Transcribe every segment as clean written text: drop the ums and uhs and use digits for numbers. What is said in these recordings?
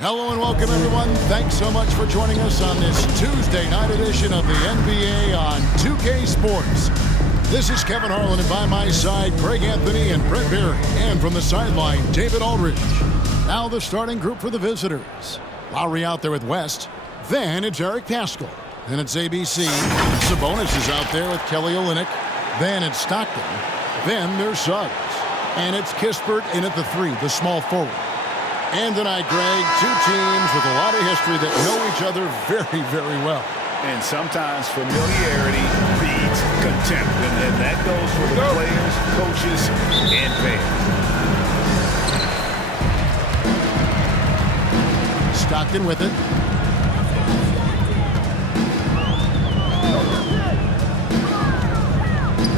Hello and welcome, everyone. Thanks so much for joining us on this Tuesday night edition of the NBA on 2K Sports. This is Kevin Harlan, and by my side, Craig Anthony and Brett Berry. And from the sideline, David Aldridge. Now the starting group for the visitors. Lowry out there with West. Then it's Eric Paschall. Then it's ABC. Sabonis is out there with Kelly Olynyk. Then it's Stockton. Then there's Suggs. And it's Kispert in at the 3, the small forward. And tonight, Greg, two teams with a lot of history that know each other very, very well. And sometimes familiarity breeds contempt. And that goes for the players, coaches, and fans. Stockton with it.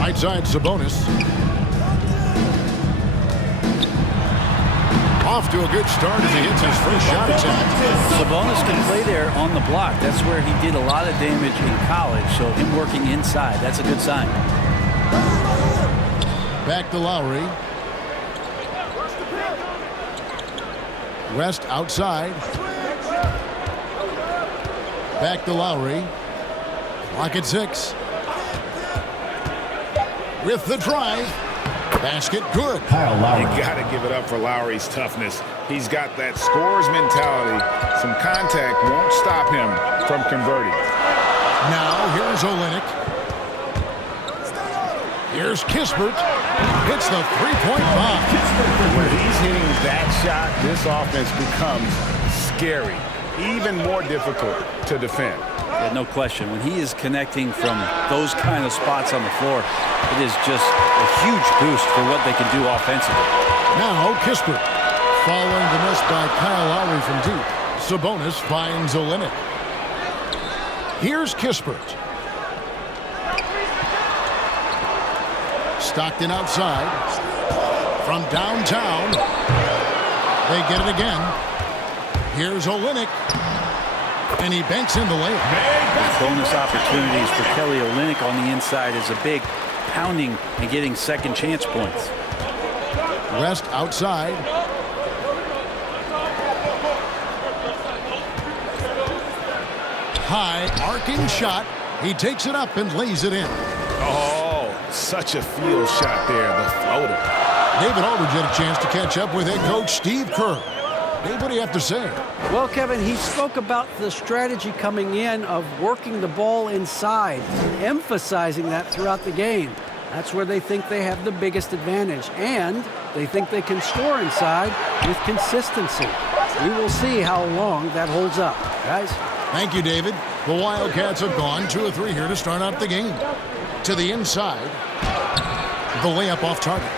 Right side, Sabonis. Off to a good start as he hits his first shot attempt. Sabonis can play there on the block. That's where he did a lot of damage in college, so him working inside, that's a good sign. Back to Lowry. West outside. Back to Lowry. Clock at 6. With the drive. Basket good. You got to give it up for Lowry's toughness. He's got that scorer's mentality. Some contact won't stop him from converting. Now here's Olynyk. Here's Kispert. Hits the three-point bomb. When he's hitting that shot, this offense becomes scary. Even more difficult to defend. Yeah, no question. When he is connecting from those kind of spots on the floor, it is just a huge boost for what they can do offensively. Now Kispert. Following the miss by Kyle Lowry from deep. Sabonis finds Olynyk. Here's Kispert. Stockton outside. From downtown. They get it again. Here's Olynyk. And he banks in the layup. Bonus opportunities for Kelly Olynyk on the inside is a big pounding and getting second chance points. West outside. High arcing shot. He takes it up and lays it in. Oh, such a field shot there, the floater. David Aldridge had a chance to catch up with head coach Steve Kerr. Dave, what do you have to say? Well, Kevin, he spoke about the strategy coming in of working the ball inside, emphasizing that throughout the game. That's where they think they have the biggest advantage, and they think they can score inside with consistency. We will see how long that holds up, guys. Thank you, David. The Wildcats have gone 2 of 3 here to start out the game. To the inside. The layup off target.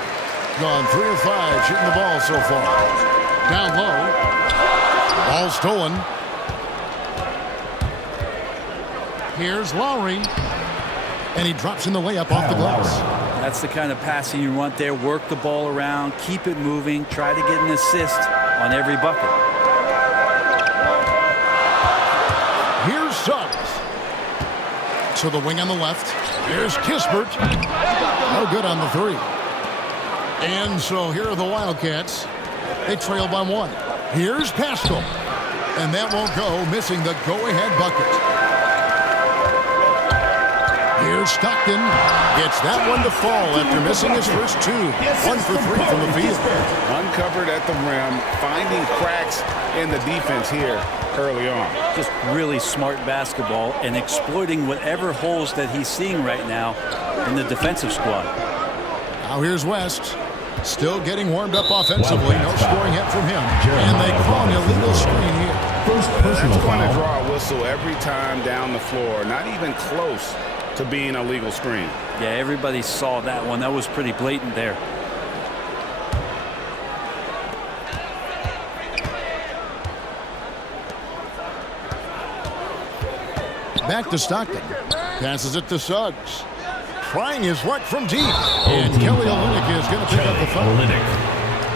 Gone 3 of 5 shooting the ball so far. Down low. Ball stolen. Here's Lowry. And he drops in the layup off the glass. That's the kind of passing you want there. Work the ball around, keep it moving, try to get an assist on every bucket. Here's Suggs. To the wing on the left. Here's Kispert. No good on the 3. And so here are the Wildcats. They trail by 1. Here's Paschall. And that won't go, missing the go-ahead bucket. Here's Stockton. Gets that one to fall after missing his first 2. 1 for 3 from the field. Uncovered at the rim, finding cracks in the defense here early on. Just really smart basketball and exploiting whatever holes that he's seeing right now in the defensive squad. Now here's West. Still getting warmed up offensively. No scoring hit from him. And they call an illegal screen here. That's going to draw a whistle every time down the floor. Not even close to being a legal screen. Yeah, everybody saw that one. That was pretty blatant there. Back to Stockton. Passes it to Suggs. Trying his luck from deep. And Kelly Olynyk is going to pick up the foul.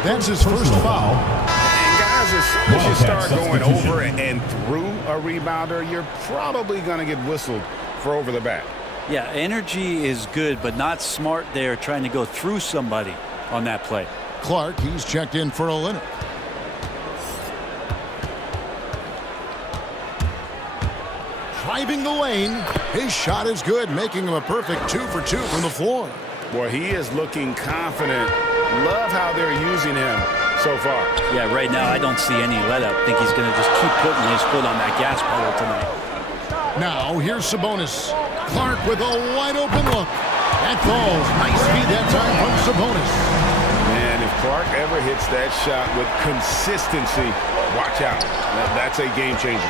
That's his first foul. And guys, as soon as you start going over and through a rebounder, you're probably going to get whistled for over the back. Yeah, energy is good, but not smart there trying to go through somebody on that play. Clark, he's checked in for Olynyk. driving the lane. His shot is good, making him a perfect 2 for 2 from the floor. Boy, he is looking confident. Love how they're using him so far. Yeah, right now I don't see any let-up. I think he's going to just keep putting his foot on that gas pedal tonight. Now, here's Sabonis. Clark with a wide-open look. That falls. Nice feed that time from Sabonis. Man, if Clark ever hits that shot with consistency, watch out. That's a game changer.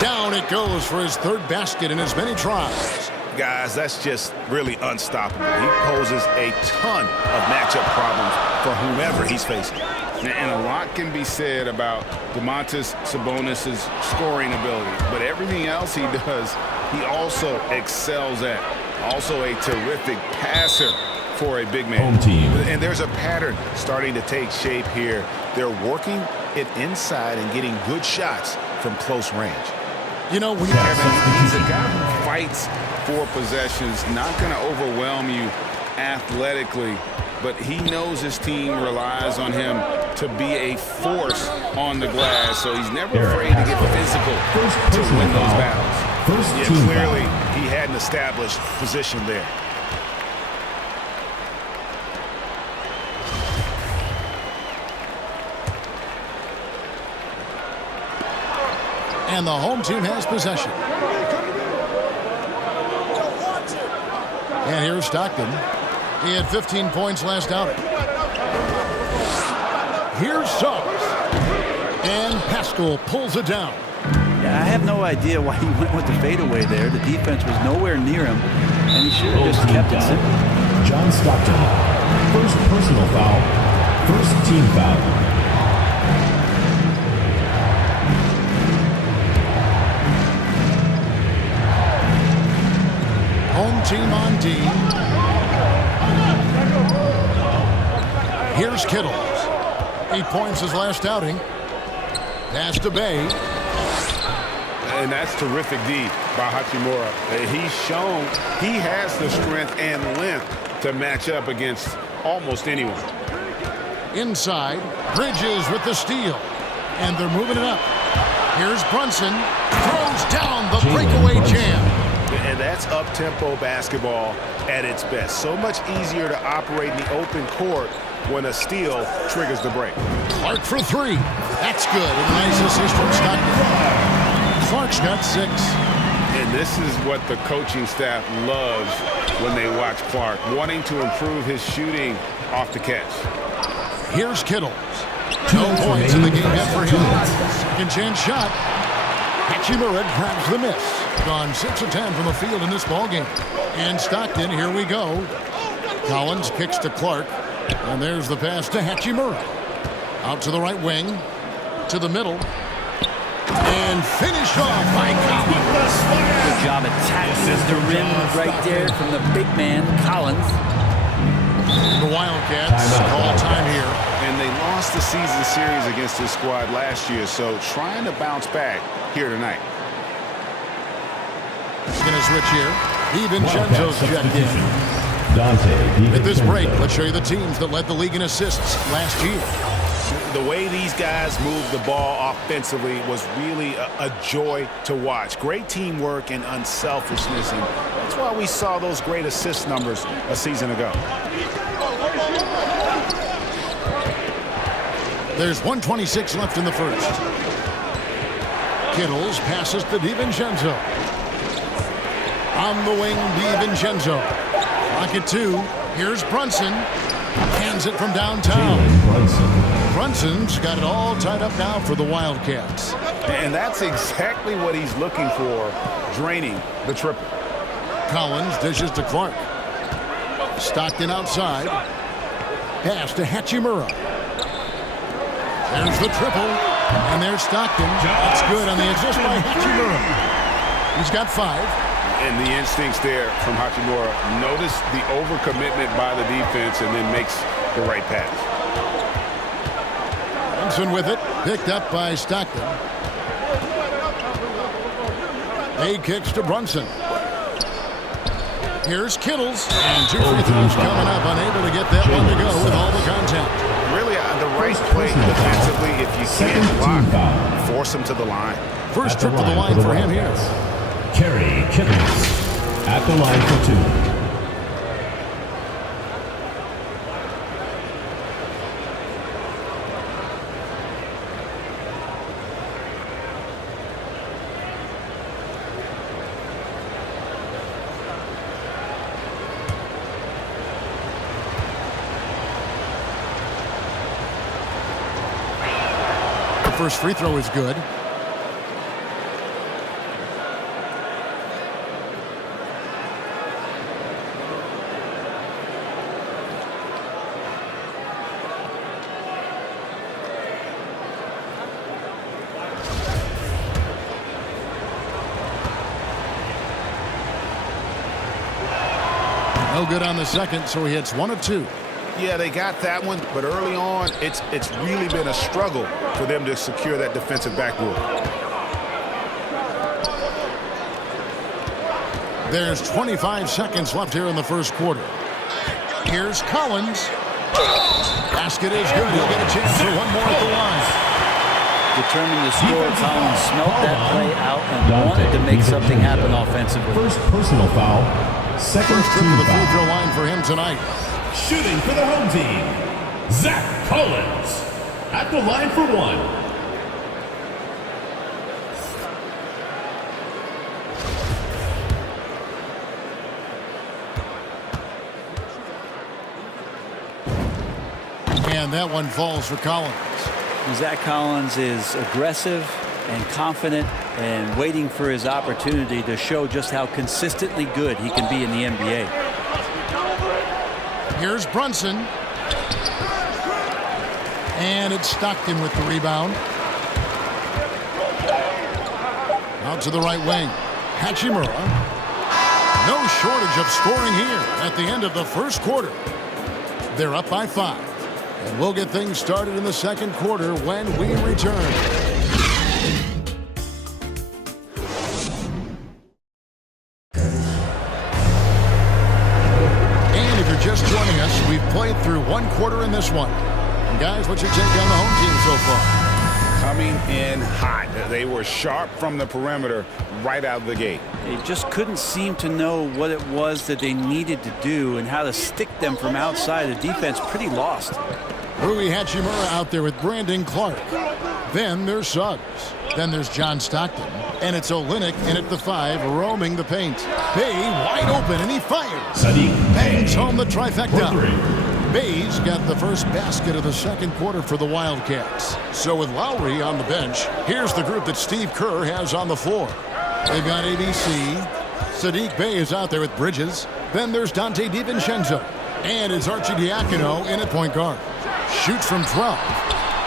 Down it goes for his third basket in as many tries. Guys, that's just really unstoppable. He poses a ton of matchup problems for whomever he's facing. And a lot can be said about Domantas Sabonis' scoring ability, but everything else he does, he also excels at. Also a terrific passer for a big man. Home team. And there's a pattern starting to take shape here. They're working it inside and getting good shots from close range. You know, he's a guy who fights for possessions, not going to overwhelm you athletically, but he knows his team relies on him to be a force on the glass, so he's never afraid to get physical to win those battles. Clearly, he had an established position there. And the home team has possession. And here's Stockton. He had 15 points last outing. Here's Suggs. And Pascal pulls it down. Yeah, I have no idea why he went with the fadeaway there. The defense was nowhere near him, and he should have just kept it simple. John Stockton. First personal foul. First team foul. Home team on D. Here's Kittles. 8 points his last outing. Pass to Bay. And that's terrific D by Hachimura. He's shown he has the strength and length to match up against almost anyone. Inside, Bridges with the steal. And they're moving it up. Here's Brunson. Throws down the breakaway jam. And that's up-tempo basketball at its best. So much easier to operate in the open court when a steal triggers the break. Clark for 3. That's good. A nice assist from Stockton. Clark's got 6. And this is what the coaching staff loves when they watch Clark, wanting to improve his shooting off the catch. Here's Kittles. No points in the game yet for him. Second chance shot. Hachimura grabs the miss. Gone 6 of 10 from the field in this ballgame. And Stockton, here we go. Collins kicks to Clark. And there's the pass to Hachimura. Out to the right wing. To the middle. And finished off by Collins. Good job attacking the rim right there from the big man, Collins. The Wildcats call time here. And they lost the season series against this squad last year, so trying to bounce back here tonight. He's going to switch here. DiVincenzo's checked in. Dante. At this break, let's show you the teams that led the league in assists last year. The way these guys moved the ball offensively was really a joy to watch. Great teamwork and unselfishness, and that's why we saw those great assist numbers a season ago. There's 1:26 left in the first. Kittles passes to DiVincenzo. On the wing, DiVincenzo. Rocket 2. Here's Brunson. Hands it from downtown. Brunson's got it all tied up now for the Wildcats. And that's exactly what he's looking for, draining the triple. Collins dishes to Clark. Stockton outside. Pass to Hachimura. There's the triple. And there's Stockton. That's good on the assist by Hachimura. He's got 5. And the instincts there from Hachimura. Notice the overcommitment by the defense and then makes the right pass. Brunson with it. Picked up by Stockton. A kicks to Brunson. Here's Kittles. And 2 free throws coming up. Unable to get that one to go with all the contact. Really, the right great play defensively. If you can't block, force him to the line. First trip to the line for him here. Kerry Kittles at the line for 2. First free throw is good. No good on the second, so he hits 1 of 2. Yeah, they got that one, but early on, it's really been a struggle for them to secure that defensive backboard. There's 25 seconds left here in the first quarter. Here's Collins. Basket is good. He'll get a chance for one more at the line. Determined to score. Collins smelled that play out and wanted to make something happen offensively. First personal foul. Second First trip team to the free foul. throw line for him tonight. Shooting for the home team, Zach Collins at the line for 1. And that one falls for Collins. Zach Collins is aggressive and confident and waiting for his opportunity to show just how consistently good he can be in the NBA. Here's Brunson. And it's Stockton with the rebound. Out to the right wing. Hachimura. No shortage of scoring here at the end of the first quarter. They're up by 5. And we'll get things started in the second quarter when we return. Just joining us, we've played through 1 quarter in this one. And guys, what's your take on the home team so far? Coming in hot. They were sharp from the perimeter right out of the gate. They just couldn't seem to know what it was that they needed to do and how to stick them from outside. The defense pretty lost. Rui Hachimura out there with Brandon Clark. Then there's Suggs. Then there's John Stockton. And it's Olynyk in at the 5, roaming the paint. Bay wide open, and he fires. Bangs home the trifecta. Bay's got the first basket of the second quarter for the Wildcats. So with Lowry on the bench, here's the group that Steve Kerr has on the floor. They've got ABC. Sadiq Bey is out there with Bridges. Then there's Dante DiVincenzo. And it's Archie Diacono in at point guard. Shoots from 12.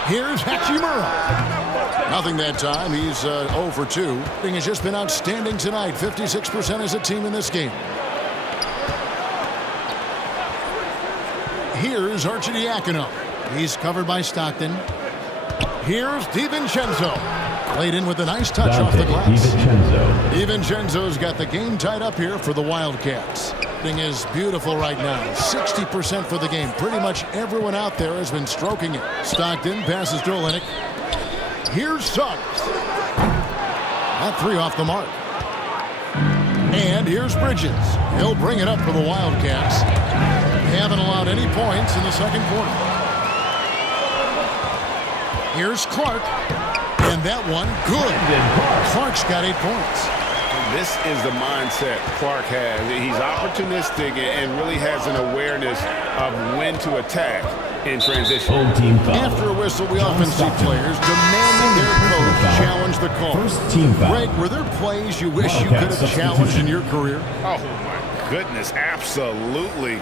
Here's Hachimura. Nothing that time. He's 0 for 2. Thing has just been outstanding tonight. 56% as a team in this game. Here's Archie Diacono. He's covered by Stockton. Here's DiVincenzo. Played in with a nice touch off the glass. DiVincenzo's got the game tied up here for the Wildcats. Thing is beautiful right now. 60% for the game. Pretty much everyone out there has been stroking it. Stockton passes to Olynyk. Here's Suggs. That 3 off the mark. And here's Bridges. He'll bring it up for the Wildcats. They haven't allowed any points in the second quarter. Here's Clark. And that one, good. Clark's got 8 points. This is the mindset Clark has. He's opportunistic and really has an awareness of when to attack in transition. After a whistle, we often see players demanding their coach challenge the call. Greg, were there plays you wish you could have challenged in your career? Oh, my goodness, absolutely.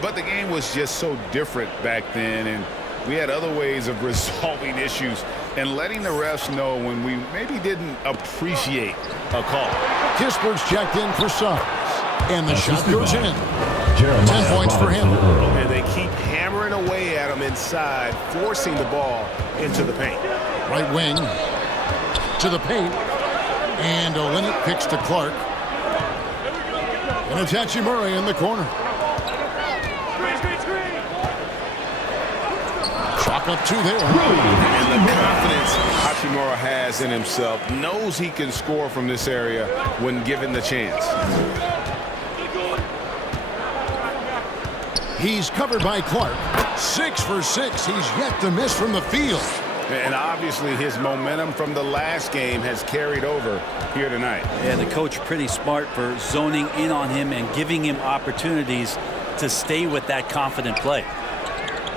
But the game was just so different back then, and we had other ways of resolving issues and letting the refs know when we maybe didn't appreciate a call. Kisper's checked in for Suggs, and the shot goes in. 10 points for him. And they keep hammering away at him inside, forcing the ball into the paint. Right wing to the paint, and Olynyk picks to Clark. And it's Hachimura in the corner. Walk up two there. And the confidence Hachimura has in himself, knows he can score from this area when given the chance. He's covered by Clark. 6 for 6. He's yet to miss from the field. And obviously his momentum from the last game has carried over here tonight. Yeah, the coach pretty smart for zoning in on him and giving him opportunities to stay with that confident play.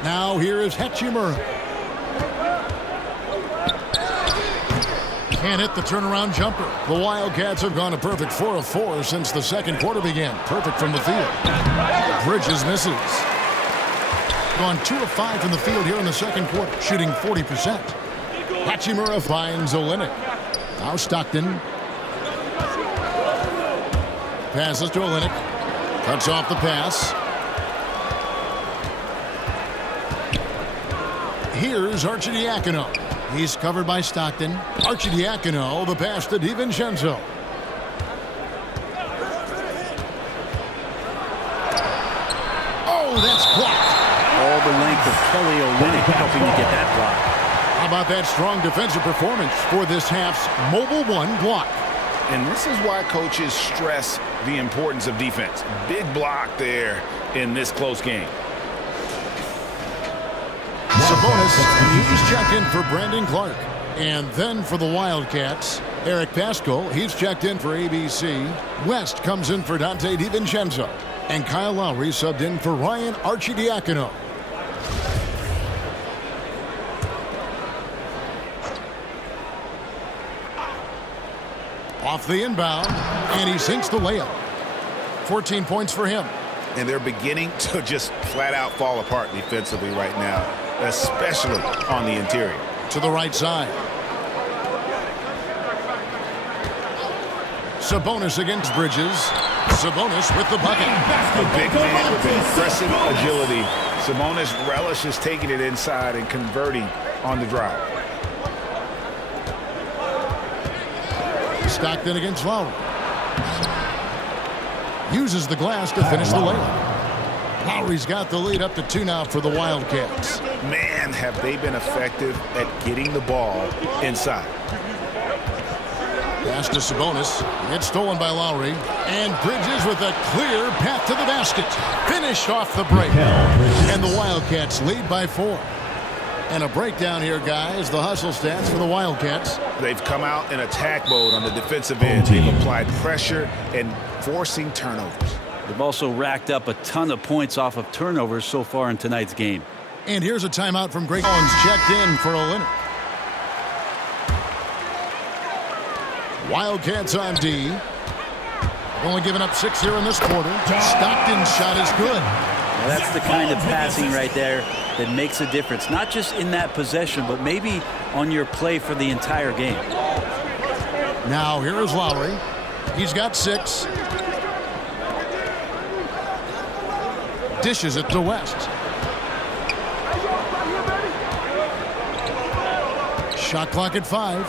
Now here is Hachimura. Can't hit the turnaround jumper. The Wildcats have gone a perfect 4 of 4 since the second quarter began. Perfect from the field. Bridges misses. Gone 2 of 5 from the field here in the second quarter, shooting 40%. Hachimura finds Olynyk. Now Stockton. Passes to Olynyk. Cuts off the pass. Here's Arcidiacono. He's covered by Stockton. Arcidiacono, the pass to DiVincenzo. Oh, that's blocked. All the length of Kelly Olynyk helping to get that block. How about that strong defensive performance for this half's mobile one block? And this is why coaches stress the importance of defense. Big block there in this close game. Sabonis, he's checked in for Brandon Clark. And then for the Wildcats, Eric Paschal, he's checked in for ABC. West comes in for Dante DiVincenzo. And Kyle Lowry subbed in for Ryan Arcidiacono. Off the inbound, and he sinks the layup. 14 points for him. And they're beginning to just flat out fall apart defensively right now, especially on the interior. To the right side. Sabonis against Bridges. Sabonis with the bucket. A big man with impressive agility. Sabonis relishes taking it inside and converting on the drive. Stockton against Lowry. Uses the glass to finish the layup. Lowry's got the lead up to 2 now for the Wildcats. Man, have they been effective at getting the ball inside. Pass to Sabonis. It's stolen by Lowry. And Bridges with a clear path to the basket. Finished off the break. And the Wildcats lead by 4. And a breakdown here, guys. The hustle stats for the Wildcats. They've come out in attack mode on the defensive end. They've applied pressure and forcing turnovers. They've also racked up a ton of points off of turnovers so far in tonight's game. And here's a timeout from Greg Collins, checked in for Olynyk. Wildcats on D. Only giving up 6 here in this quarter. Stockton's shot is good. Now that's the kind of passing right there that makes a difference. Not just in that possession, but maybe on your play for the entire game. Now here is Lowry. He's got 6. Dishes it to West. Shot clock at 5.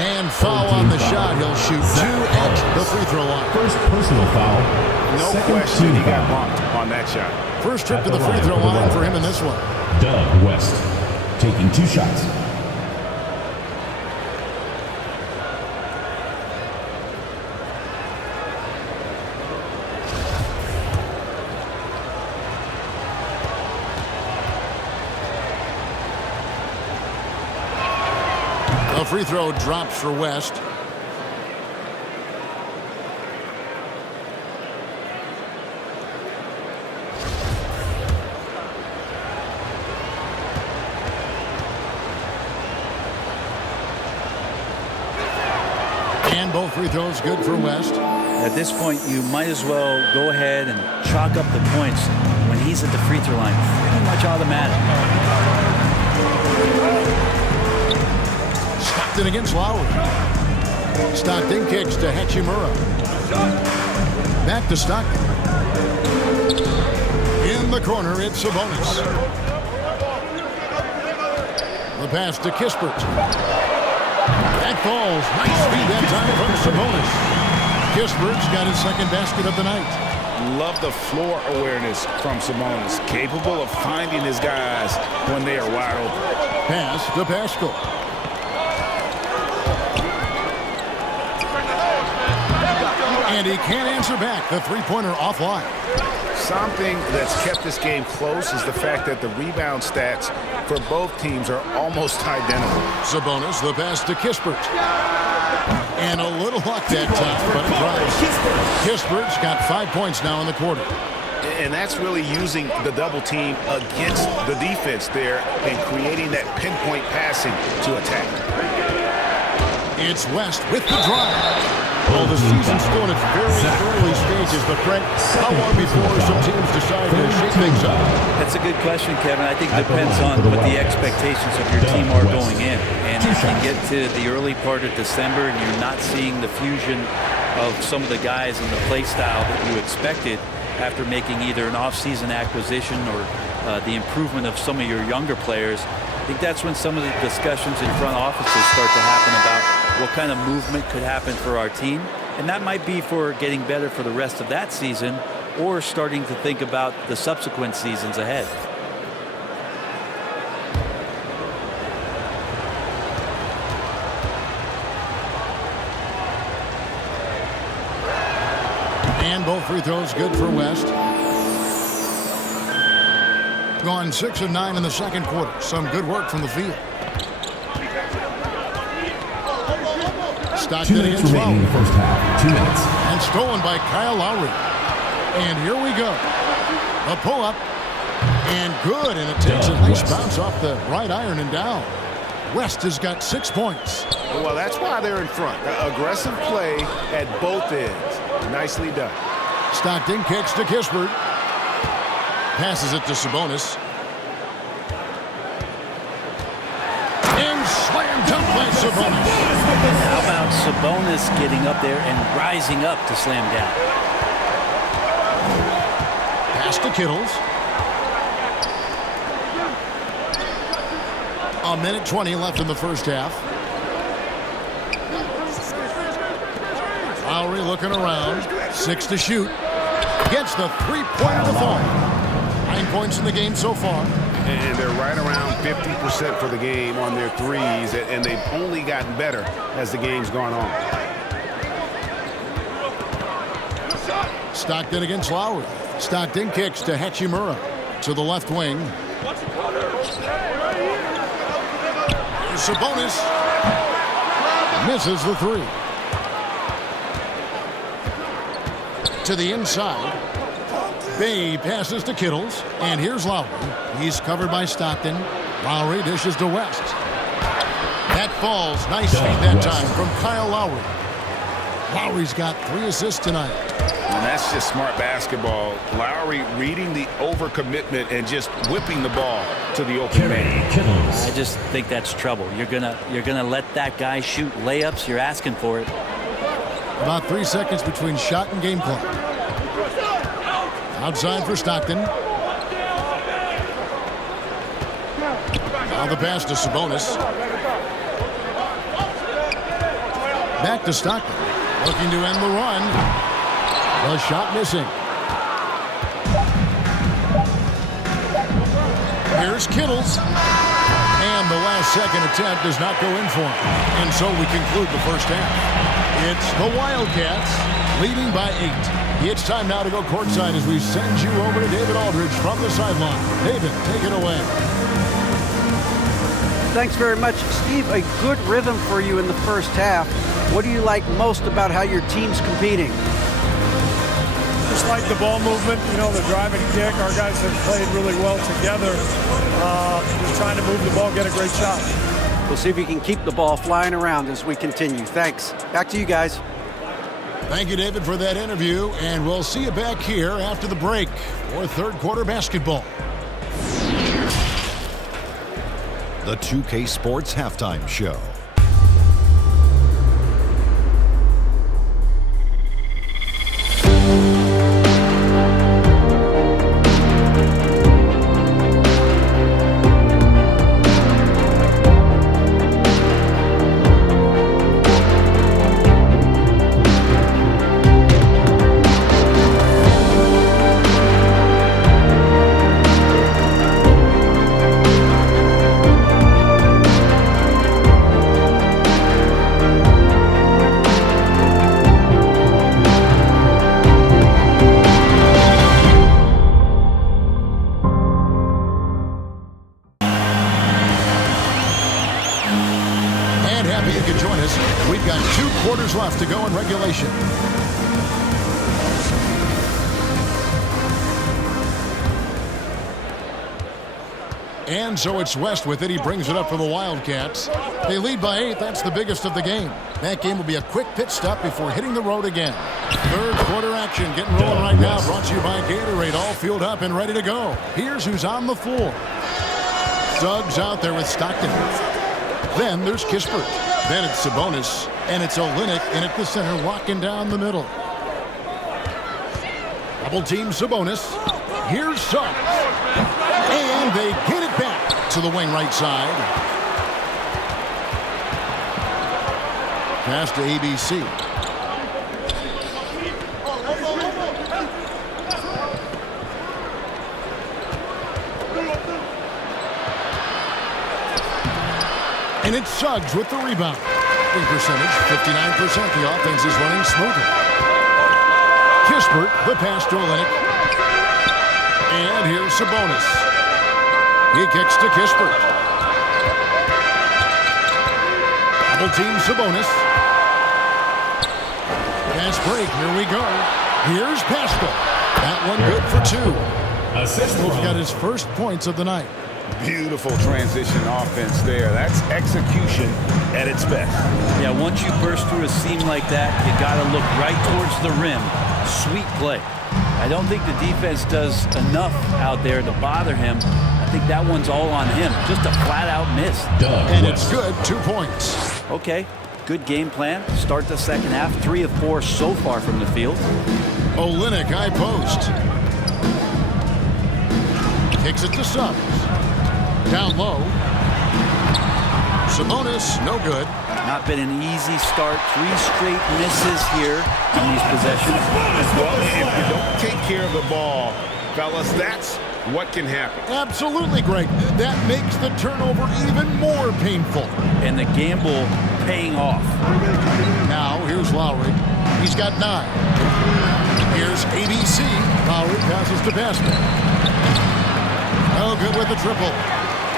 And foul on the shot. He'll shoot 2 at the free throw line. First personal foul. No Second question he got foul. bumped on that shot. First trip to the free throw line for him in this one. Doug West taking 2 shots. The free throw drops for West. And both free throws good for West. At this point, you might as well go ahead and chalk up the points when he's at the free throw line. Pretty much automatic. Stockton against Lowry. Stockton kicks to Hachimura. Back to Stockton. In the corner, it's Sabonis. The pass to Kispert. That falls. Nice speed that time from Sabonis. Kispert's got his second basket of the night. Love the floor awareness from Sabonis, capable of finding his guys when they are wide open. Pass to Pascal. And he can't answer back. The three-pointer offline. Something that's kept this game close is the fact that the rebound stats for both teams are almost identical. Sabonis, the pass to Kispert. And a little luck that time, but it drives. Kispert's got 5 points now in the quarter. And that's really using the double team against the defense there and creating that pinpoint passing to attack. It's West with the drive. Well, the season's still in its very early stages, but Brent, how long before some teams decide to shake things up? That's a good question, Kevin. I think it depends on what the expectations of your team are going in. And if you get to the early part of December and you're not seeing the fusion of some of the guys and the play style that you expected after making either an off-season acquisition or the improvement of some of your younger players, I think that's when some of the discussions in front offices start to happen about what kind of movement could happen for our team. And that might be for getting better for the rest of that season or starting to think about the subsequent seasons ahead. And both free throws good for West. Gone 6 of 9 in the second quarter. Some good work from the field. Stockton 2 minutes against remaining in the Lowry. first half. 2 minutes. And stolen by Kyle Lowry. And here we go. A pull-up. And good. And it takes a nice bounce off the right iron and down. West has got 6 points. Well, that's why they're in front. Aggressive play at both ends. Nicely done. Stockton kicks to Kispert. Passes it to Sabonis. And slam dunk by Sabonis. How about Sabonis getting up there and rising up to slam down? Pass to Kittles. A minute 20 left in the first half. Lowry looking around. 6 to shoot. Gets the three-pointer to fall. 9 points in the game so far. And they're right around 50% for the game on their threes, and they've only gotten better as the game's gone on. Stockton against Lowry. Stockton kicks to Hachimura to the left wing. Sabonis misses the three. To the inside. Bay passes to Kittles. And here's Lowry. He's covered by Stockton. Lowry dishes to West. That falls. Nice feed that time from Kyle Lowry. Lowry's got 3 assists tonight. And that's just smart basketball. Lowry reading the overcommitment and just whipping the ball to the open man. I just think that's trouble. You're gonna let that guy shoot layups. You're asking for it. About 3 seconds between shot and game clock. Outside for Stockton. Now the pass to Sabonis. Back to Stockton. Looking to end the run. The shot missing. Here's Kittles. And the last second attempt does not go in for him. And so we conclude the first half. It's the Wildcats leading by 8. It's time now to go courtside as we send you over to David Aldridge from the sideline. David, take it away. Thanks very much, Steve. A good rhythm for you in the first half. What do you like most about how your team's competing? Just like the ball movement, you know, the drive and kick. Our guys have played really well together. Just trying to move the ball, get a great shot. We'll see if we can keep the ball flying around as we continue. Thanks. Back to you guys. Thank you, David, for that interview, and we'll see you back here after the break for third quarter basketball. The 2K Sports Halftime Show. And happy you could join us. We've got 2 quarters left to go in regulation. And so it's West with it. He brings it up for the Wildcats. They lead by 8. That's the biggest of the game. That game will be a quick pit stop before hitting the road again. Third quarter action getting rolling right now. Brought to you by Gatorade. All fueled up and ready to go. Here's who's on the floor. Suggs out there with Stockton. Then there's Kispert. Then it's Sabonis. And it's Olynyk in at the center, locking down the middle. Double team Sabonis. Here's Suggs. And they get it back to the wing right side. Pass to ABC. And it's Suggs with the rebound. Wing percentage, 59%. The offense is running smoothly. Kispert, the pass to Olynyk. And here's Sabonis. He kicks to Kispert. Double team Sabonis. Pass break. Here we go. Here's Pascal. That one good for 2. Assist. He's got his first points of the night. Beautiful transition offense there. That's execution at its best. Yeah, once you burst through a seam like that, you got to look right towards the rim. Sweet play. I don't think the defense does enough out there to bother him. I think that one's all on him. Just a flat-out miss. And it's good. 2 points. Okay, good game plan. Start the second half. 3 of 4 so far from the field. Olynyk, high post. Kicks it to Suggs. Down low. Sabonis, no good. Not been an easy start. 3 straight misses here on these possessions. Well, if you don't take care of the ball, fellas, that's what can happen. Absolutely, Greg. That makes the turnover even more painful. And the gamble paying off. Now, here's Lowry. He's got 9. Here's ABC. Lowry passes to Pascal. Oh, good with the triple.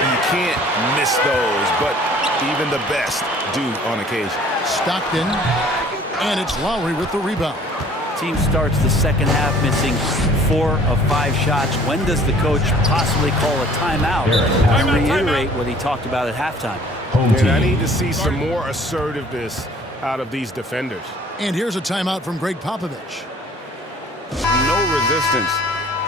You can't miss those, but even the best do on occasion. Stockton. And it's Lowry with the rebound. Team starts the second half missing 4 of 5 shots. When does the coach possibly call a timeout? I reiterate what he talked about at halftime. And I need to see some more assertiveness out of these defenders. And here's a timeout from Greg Popovich. No resistance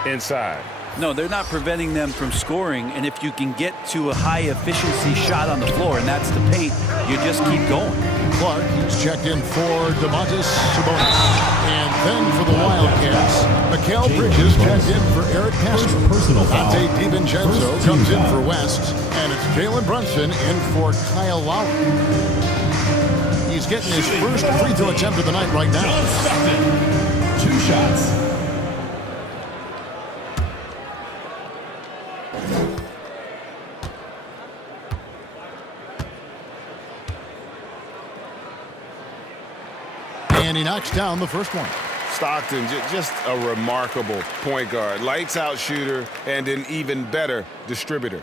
inside. No, they're not preventing them from scoring, and if you can get to a high-efficiency shot on the floor, and that's the paint, you just keep going. Clark, he's checked in for Domantas Sabonis. And then for the Wildcats, Mikal Bridges checked in for Eric Castro. Dante DiVincenzo comes in for West, and it's Jalen Brunson in for Kyle Lowry. He's getting his first free throw attempt of the night right now. 2 shots. And he knocks down the first one. Stockton, just a remarkable point guard. Lights out shooter and an even better distributor.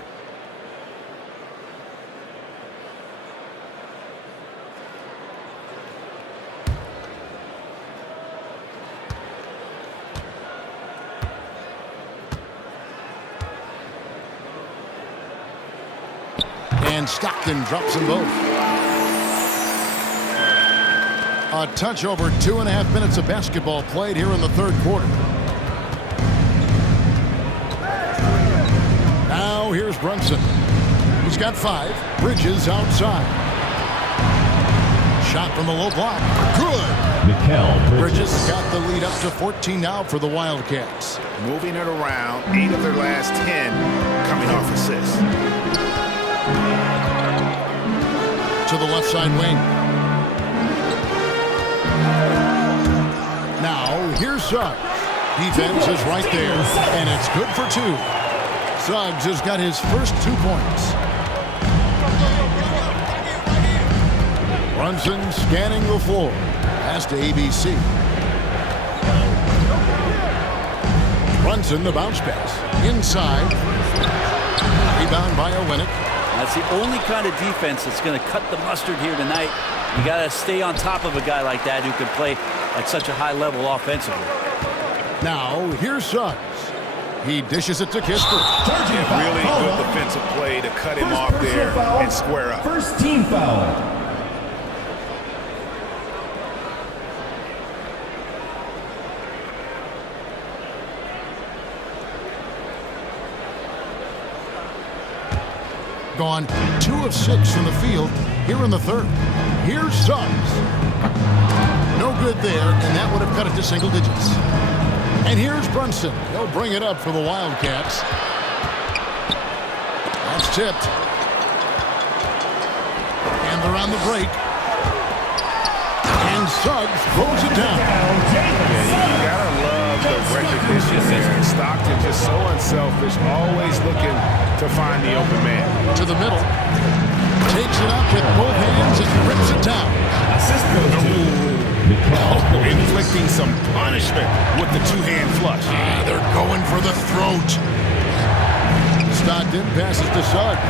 And Stockton drops them both. A touch over 2.5 minutes of basketball played here in the third quarter. Now here's Brunson. He's got 5. Bridges outside. Shot from the low block. Good. Mikal Bridges got the lead up to 14 now for the Wildcats. Moving it around, 8 of their last 10 coming off assists. To the left side wing. Now, here's Suggs. Defense is right there, and it's good for 2. Suggs has got his first 2 points. Brunson scanning the floor. Pass to ABC. Brunson, the bounce pass. Inside. Rebound by Olynyk. That's the only kind of defense that's going to cut the mustard here tonight. You got to stay on top of a guy like that who can play at such a high level offensively. Now, here's Suggs. He dishes it to Kispert. Really good defensive play to cut him off there and square up. First team foul. Gone 2 of 6 from the field here in the third. Here's Suggs. No good there, and that would have cut it to single digits. And here's Brunson. He'll bring it up for the Wildcats. That's tipped. And they're on the break. And Suggs throws it down. Yeah, you gotta love the recognition there. Stockton just so unselfish, always looking to find the open man. To the middle. Takes it up with both hands and rips it down. Assist goes to Inflicting some punishment with the two-hand flush. They're going for the throat. Stockton passes to Suggs.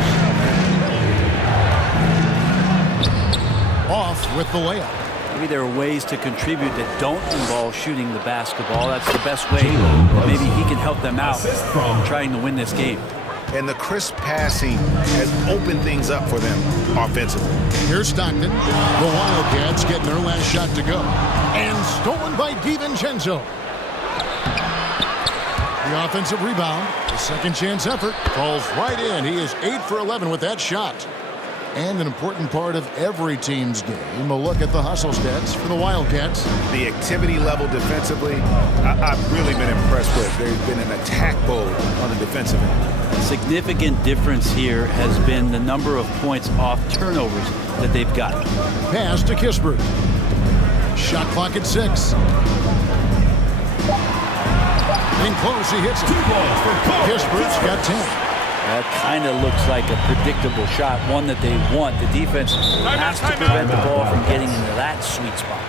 Off with the layup. Maybe there are ways to contribute that don't involve shooting the basketball. That's the best way that maybe he can help them out trying to win this game. And the crisp passing has opened things up for them offensively. Here's Stockton. The Wildcats getting their last shot to go. And stolen by DiVincenzo. The offensive rebound. The second chance effort falls right in. He is 8 for 11 with that shot. And an important part of every team's game, a look at the hustle stats for the Wildcats. The activity level defensively, I've really been impressed with. There's been an attack mode on the defensive end. Significant difference here has been the number of points off turnovers that they've gotten. Pass to Kispert. Shot clock at 6. In close, he hits it. Kispert's got 10. That kind of looks like a predictable shot, one that they want. The defense has to prevent the ball from getting into that sweet spot.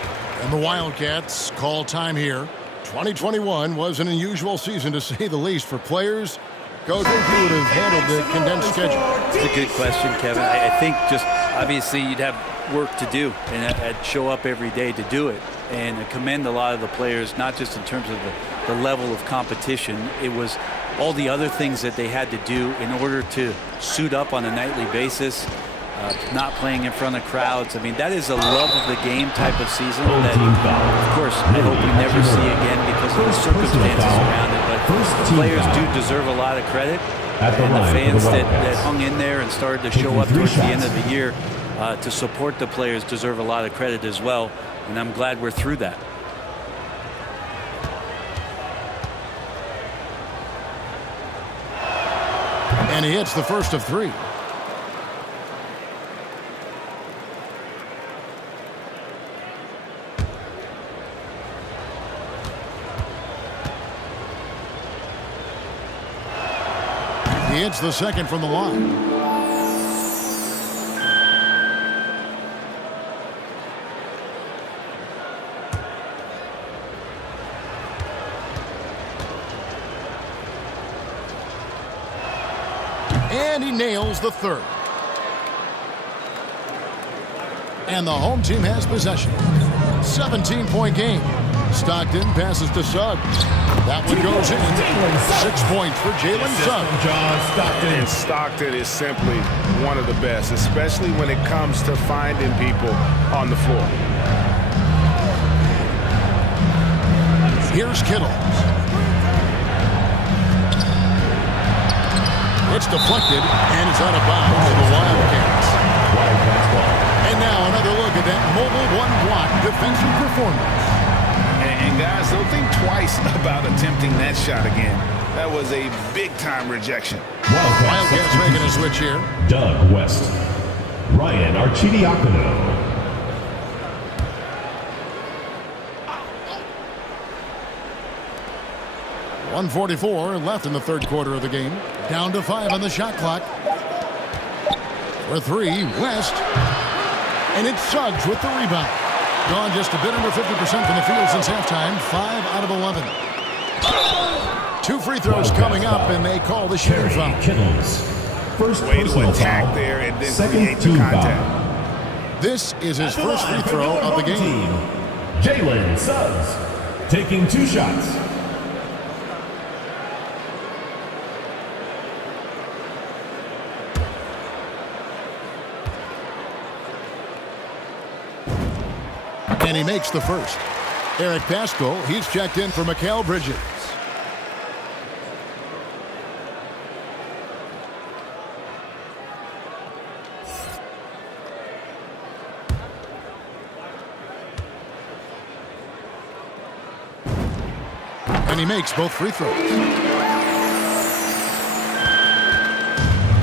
And the Wildcats call time here. 2021 was an unusual season, to say the least, for players. Coach, who would have handled the condensed schedule? It's a good question, Kevin. I think just obviously you'd have work to do, and I'd show up every day to do it. And I commend a lot of the players, not just in terms of the level of competition. It was all the other things that they had to do in order to suit up on a nightly basis, not playing in front of crowds. I mean, that is a love of the game type of season that, of course, I hope we never see again because of the circumstances around it. But the players do deserve a lot of credit. And the fans that hung in there and started to show up towards the end of the year to support the players deserve a lot of credit as well. And I'm glad we're through that. And he hits the first of 3. He hits the second from the line. And he nails the third. And the home team has possession. 17-point game. Stockton passes to Suggs. That one goes in. 6 points for Jalen Suggs. And Stockton is simply one of the best, especially when it comes to finding people on the floor. Here's Kittle. It's deflected and it's out of bounds for the Wildcats. And now another look at that mobile one-block defensive performance. And guys, don't think twice about attempting that shot again. That was a big-time rejection. Wildcats making a switch here. Doug West. Ryan Arcidiacono. .144 left in the third quarter of the game. Down to 5 on the shot clock. For 3, West. And it's Suggs with the rebound. Gone just a bit under 50% from the field since halftime. 5 out of 11. 2 free throws coming up, and they call the shooting foul. First Way to personal attack foul. there and then Second create the team contact. foul. This is his At the first line free for throw your of the home game. team, Jalen Suggs, taking 2 shots. And he makes the first. Eric Pascal, he's checked in for Mikal Bridges. And he makes both free throws.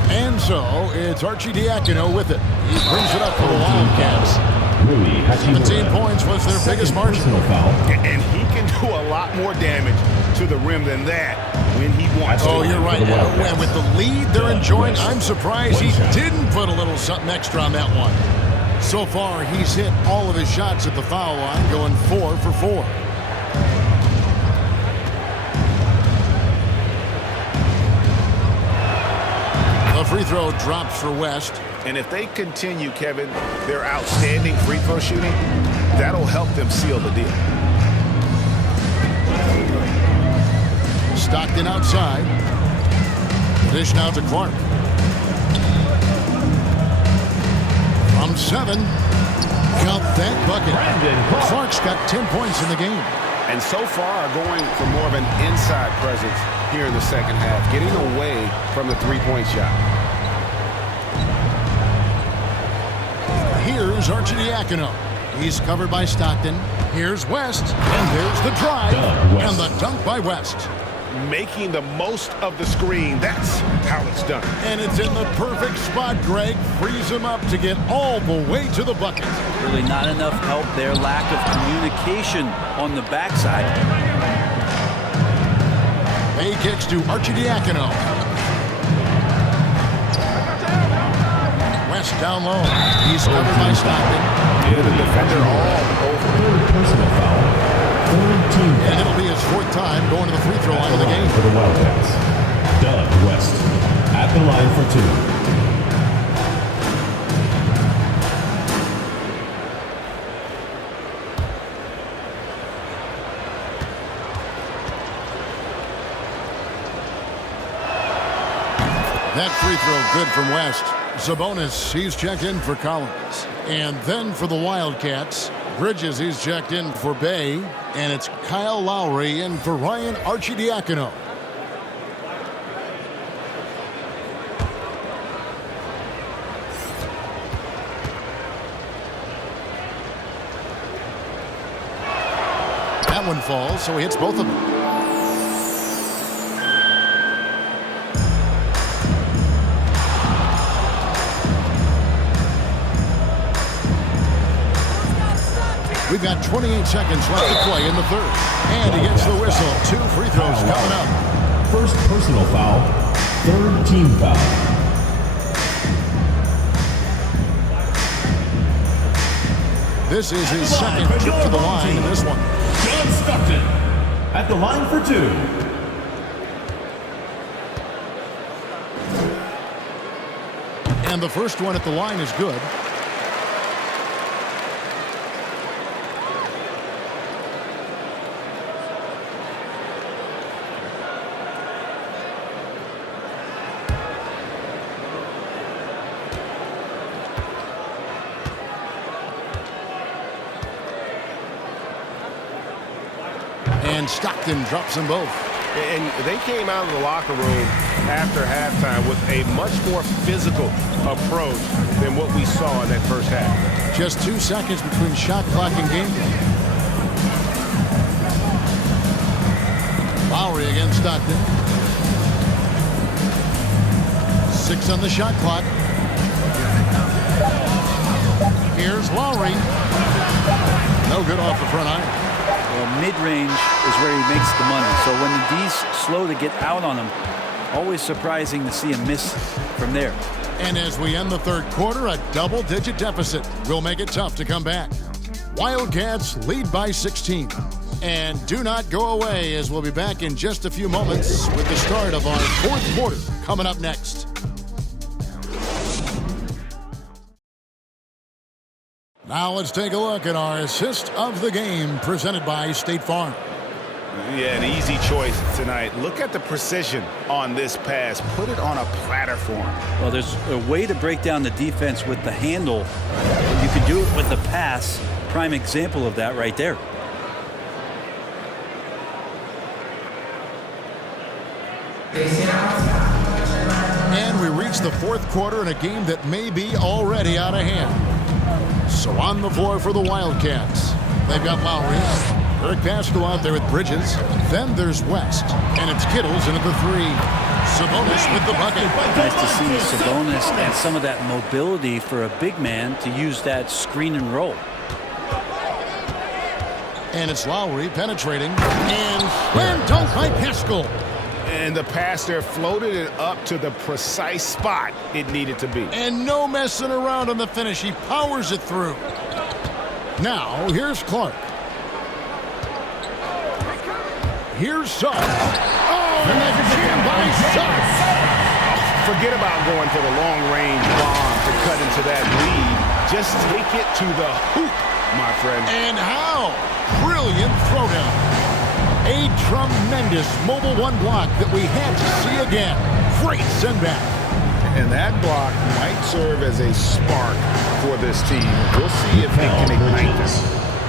And so it's Archie Diacono with it. He brings it up for the Wildcats. 17 points was their biggest margin. And he can do a lot more damage to the rim than that when he wants to. Oh, you're right. And with the lead they're enjoying, I'm surprised he didn't put a little something extra on that one. So far, he's hit all of his shots at the foul line, going 4 for 4. The free throw drops for West. And if they continue, Kevin, their outstanding free throw shooting, that'll help them seal the deal. Stockton outside. Dish now to Clark. From 7. Count that bucket. Clark's got 10 points in the game. And so far going for more of an inside presence here in the second half, getting away from the three-point shot. Here's Archie Diacono. He's covered by Stockton. Here's West. And there's the drive. And the dunk by West. Making the most of the screen. That's how it's done. And it's in the perfect spot, Greg. Frees him up to get all the way to the bucket. Really not enough help there. Lack of communication on the backside. Bay kicks to Archie Diacono. West down low. He's covered by Stockton. Yeah, the defender all over. Third personal foul. Third team foul. And it'll be his 4th time going to the free throw line of the game. For the Wildcats, Doug West at the line for 2. That free throw good from West. Sabonis, he's checked in for Collins. And then for the Wildcats, Bridges, he's checked in for Bay. And it's Kyle Lowry in for Ryan Archie Diacono. That one falls, so he hits both of them. We've got 28 seconds left to play in the 3rd. And he gets the whistle. 2 free throws coming up. First personal foul. Third team foul. This is his second trip to the line in this one. John Stockton at the line for 2. And the first one at the line is good. And Stockton drops them both. And they came out of the locker room after halftime with a much more physical approach than what we saw in that first half. Just 2 seconds between shot clock and game clock. Lowry against Stockton. 6 on the shot clock. Here's Lowry. No good off the front iron. Well, mid-range is where he makes the money. So when the D's slow to get out on him, always surprising to see him miss from there. And as we end the 3rd quarter, a double-digit deficit will make it tough to come back. Wildcats lead by 16. And do not go away, as we'll be back in just a few moments with the start of our 4th quarter coming up next. Now let's take a look at our assist of the game presented by State Farm. Yeah, an easy choice tonight. Look at the precision on this pass. Put it on a platter for him. Well, there's a way to break down the defense with the handle. You can do it with the pass. Prime example of that right there. And we reach the fourth quarter in a game that may be already out of hand. So on the floor for the Wildcats, they've got Lowry. Eric Pascal out there with Bridges. Then there's West. And it's Kittles in at the three. Sabonis with the bucket. Nice to see Sabonis and some of that mobility for a big man to use that screen and roll. And it's Lowry penetrating. And slam dunk by Pascal. And the pass there floated it up to the precise spot it needed to be. And no messing around on the finish. He powers it through. Now, here's Clark. Here's Suggs. Oh, and that's a jam by Suggs. Forget about going for the long-range bomb to cut into that lead. Just take it to the hoop, my friend. And how? Brilliant throwdown. A tremendous mobile one block that we had to see again. Great send back. And that block might serve as a spark for this team. We'll see if they can ignite this.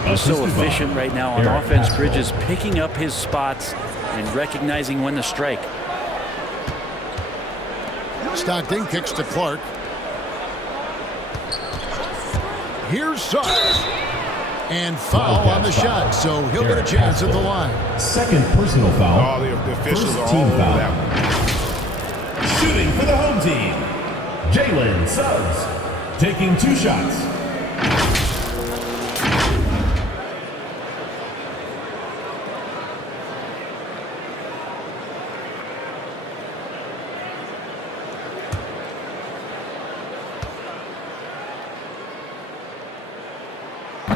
He's so efficient right now on offense. Bridges picking up his spots and recognizing when to strike. Stockton kicks to Clark. Here's Suggs. And foul on the shot, so he'll get a chance at the line. Second personal foul. Oh, the officials First are team all over foul. that one. Shooting for the home team, Jalen Suggs. Taking 2 shots.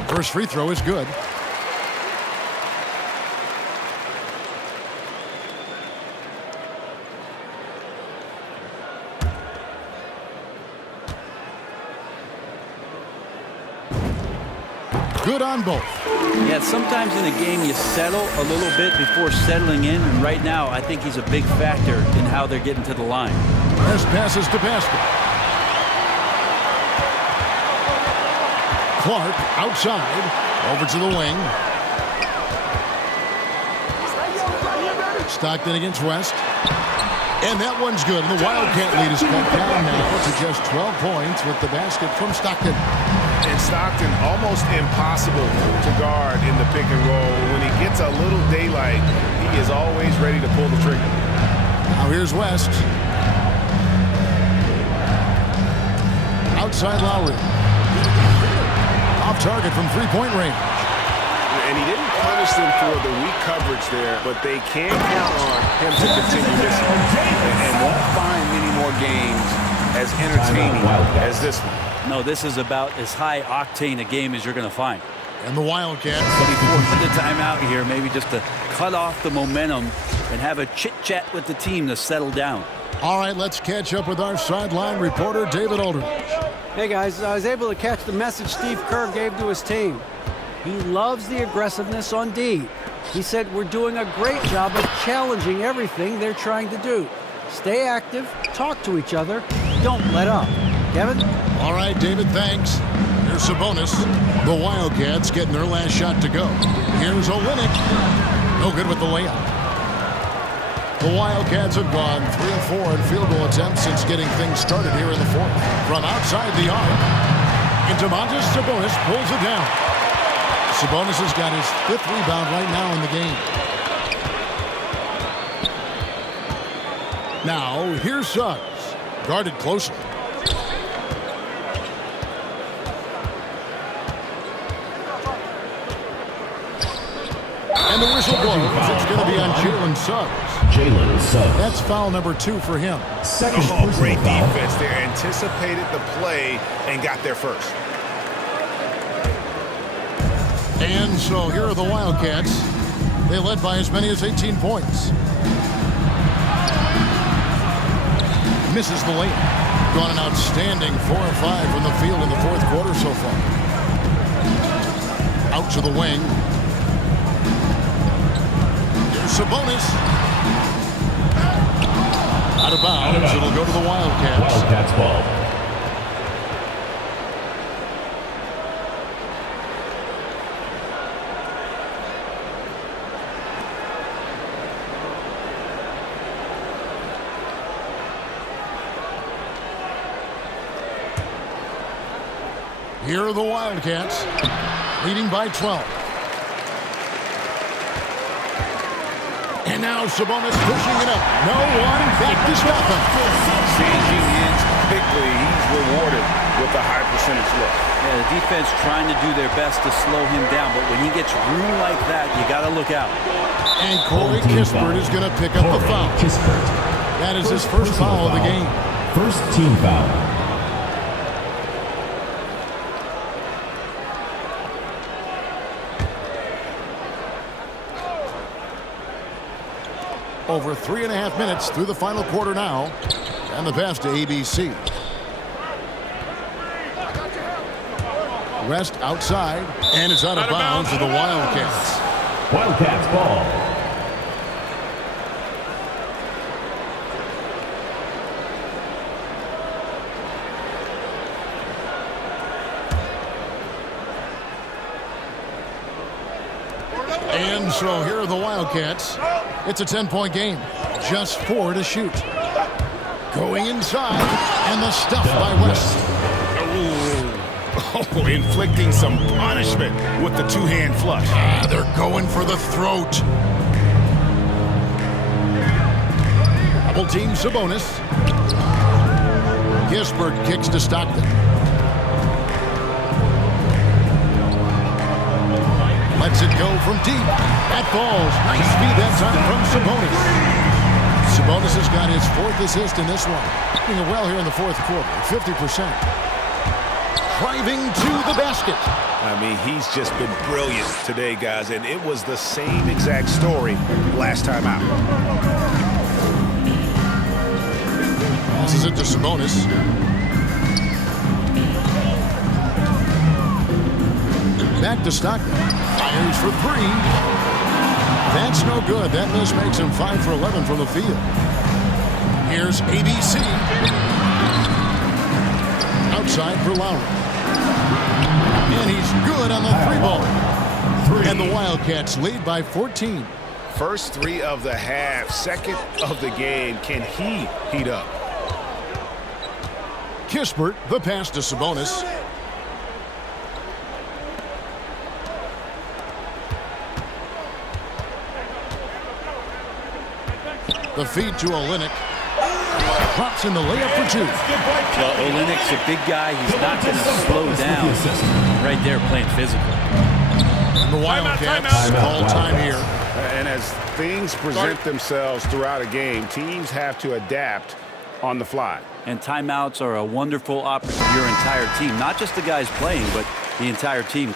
First free throw is good. Good on both. Yeah, sometimes in a game you settle a little bit before settling in, and right now I think he's a big factor in how they're getting to the line. As passes to Pascal. Clark outside, over to the wing. Stockton against West. And that one's good. And the Wildcat lead is cut down now to just 12 points with the basket from Stockton. And Stockton almost impossible to guard in the pick and roll. When he gets a little daylight, he is always ready to pull the trigger. Now here's West. Outside Lowry. Off target from three-point range. And he didn't punish them for the weak coverage there, but they can count on him to continue this and won't find many more games as entertaining as this one. No, this is about as high octane a game as you're going to find. And the Wildcats. Before the timeout here, maybe just to cut off the momentum and have a chit-chat with the team to settle down. All right, let's catch up with our sideline reporter, David Aldridge. Hey, guys, I was able to catch the message Steve Kerr gave to his team. He loves the aggressiveness on D. He said we're doing a great job of challenging everything they're trying to do. Stay active, talk to each other, don't let up. Kevin? All right, David, thanks. Here's Sabonis. The Wildcats getting their last shot to go. Here's Olynyk. No good with the layup. The Wildcats have gone 3 of 4 in field goal attempts since getting things started here in the fourth. From outside the arc, and Domantas Sabonis pulls it down. Sabonis has got his 5th rebound right now in the game. Now, here's Suggs. Guarded closely. And the whistle blows. It's going to be on Jalen Suggs. Jalen Suggs. That's foul number 2 for him. Second Great personal foul. defense there. Anticipated the play and got there first. And so here are the Wildcats. They led by as many as 18 points. Misses the layup. Gone an outstanding 4 of 5 from the field in the fourth quarter so far. out to the wing. Here's Sabonis. Out of bounds. It'll go to the Wildcats. Wildcats ball. Here are the Wildcats, leading by 12. And now Sabonis pushing it up. No one back to stop him. Changing ends quickly. He's rewarded with a high percentage look. Yeah, the defense trying to do their best to slow him down, but when he gets room like that, you got to look out. And Corey Kispert is going to pick up the foul. That is his first foul of the game. First team foul. Over 3.5 minutes through the final quarter now. And the pass to ABC. West outside. And it's out of bounds to the Wildcats. Wildcats ball. And so here are the Wildcats. It's a 10-point game. Just 4 to shoot. Going inside. And the stuff by West. Oh, inflicting some punishment with the two-hand flush. They're going for the throat. Double team Sabonis. Kispert kicks to Stockton. Lets it go from deep. That falls. Nice feed that time from Sabonis. Sabonis has got his 4th assist in this one. Doing it well here in the 4th quarter. 50%. Driving to the basket. I mean, he's just been brilliant today, guys, and it was the same exact story last time out. Passes it to Sabonis. Back to Stockton. Fires for 3. That's no good. That miss makes him 5 for 11 from the field. Here's ABC. Outside for Lowry. And he's good on the 3-ball. And the Wildcats lead by 14. First 3 of the half, 2nd of the game. Can he heat up? Kispert, the pass to Sabonis. The feed to Olynyk. Drops in the layup for 2. Well, Olynyk's a big guy. He's not going to slow down. Right there playing physical. And the Wildcats call time here. And as things present themselves throughout a game, teams have to adapt on the fly. And timeouts are a wonderful option for your entire team. Not just the guys playing, but the entire team.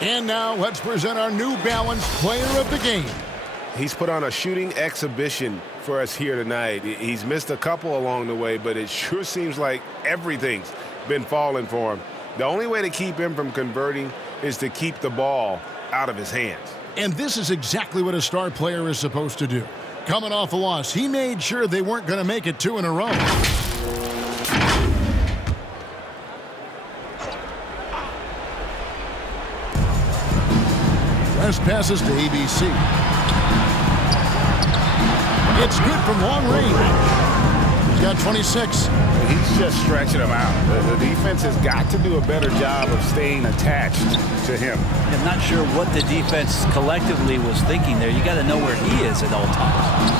And now let's present our New Balance player of the game. He's put on a shooting exhibition for us here tonight. He's missed a couple along the way, but it sure seems like everything's been falling for him. The only way to keep him from converting is to keep the ball out of his hands. And this is exactly what a star player is supposed to do. Coming off a loss, he made sure they weren't going to make it 2 in a row. West passes to ABC. It's good from long range. He's got 26. He's just stretching them out. The defense has got to do a better job of staying attached to him. I'm not sure what the defense collectively was thinking there. You got to know where he is at all times.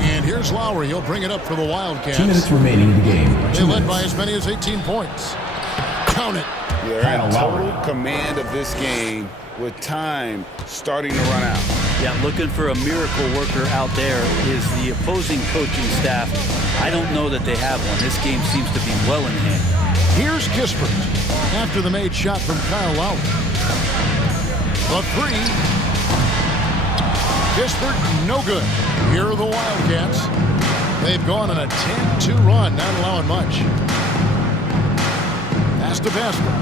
And here's Lowry. He'll bring it up for the Wildcats. 2 minutes remaining in the game. They led by as many as 18 points. Count it. They're in total command of this game with time starting to run out. Yeah, looking for a miracle worker out there is the opposing coaching staff. I don't know that they have one. This game seems to be well in hand. Here's Kispert after the made shot from Kyle Lowry. The 3. Kispert, no good. Here are the Wildcats. They've gone on a 10-2 run, not allowing much. Pass to Pascal.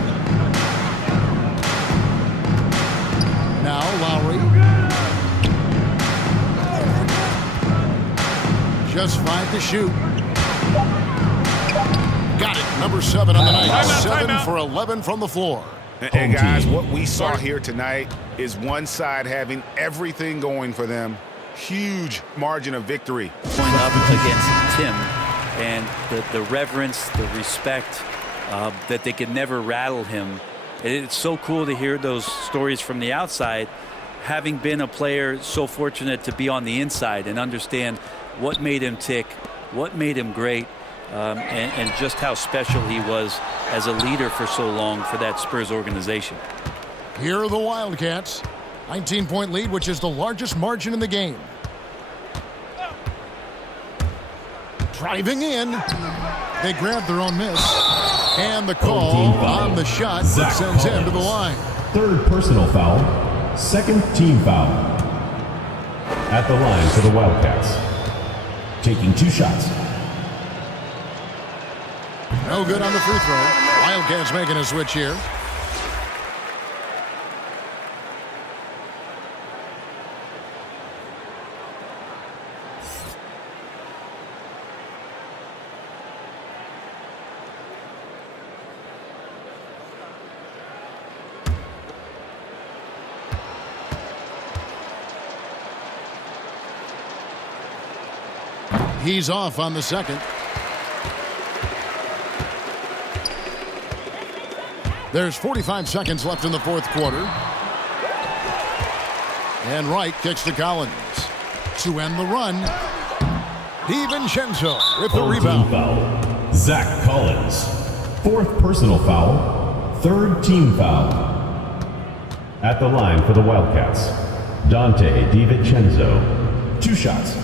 Now Lowry. Just 5 to shoot. Got it. Number 7 on the night. 7 for 11 from the floor. And guys, what we saw here tonight is one side having everything going for them. Huge margin of victory. Going up against Tim, and the reverence, the respect, that they could never rattle him. It's so cool to hear those stories from the outside, having been a player so fortunate to be on the inside and understand what made him tick, what made him great, and just how special he was as a leader for so long for that Spurs organization. Here are the Wildcats. 19-point lead, which is the largest margin in the game. Driving in. They grab their own miss. And the call on the shot that sends him to the line. Third personal foul. Second team foul. At the line for the Wildcats. Taking 2 shots. No good on the free throw. Wildcats making a switch here. He's off on the second. There's 45 seconds left in the fourth quarter. And Wright kicks to Collins. To end the run, DiVincenzo with the rebound. Foul. Zach Collins. Fourth personal foul. Third team foul. At the line for the Wildcats, Dante DiVincenzo. 2 shots.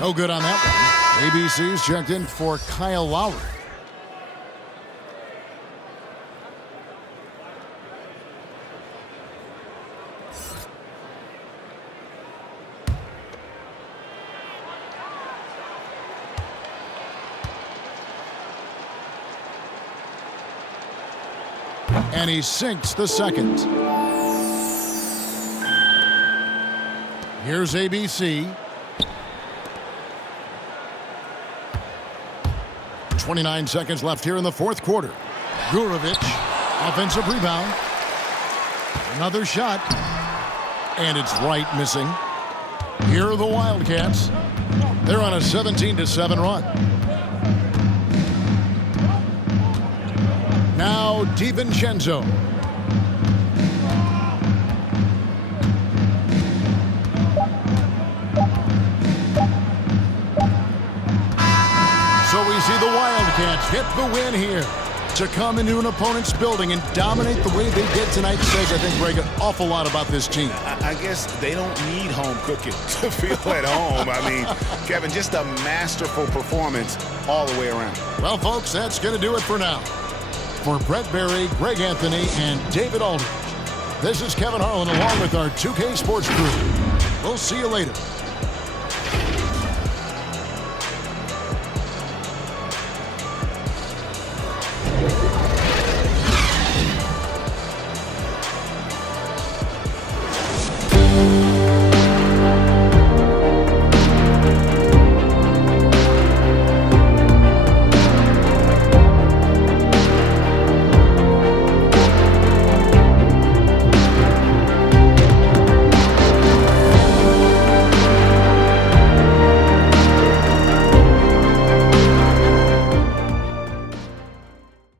No good on that one. ABC's checked in for Kyle Lowry. And he sinks the second. Here's ABC. 29 seconds left here in the fourth quarter. Gurovic, offensive rebound. Another shot. And it's Wright missing. Here are the Wildcats. They're on a 17-7 run. Now DiVincenzo. So we see the Wildcats get the win here. To come into an opponent's building and dominate the way they did tonight says, I think, Greg, an awful lot about this team. I guess they don't need home cooking to feel at home. I mean, Kevin, just a masterful performance all the way around. Well, folks, that's going to do it for now. For Brett Berry, Greg Anthony, and David Aldridge, this is Kevin Harlan along with our 2K Sports crew. We'll see you later.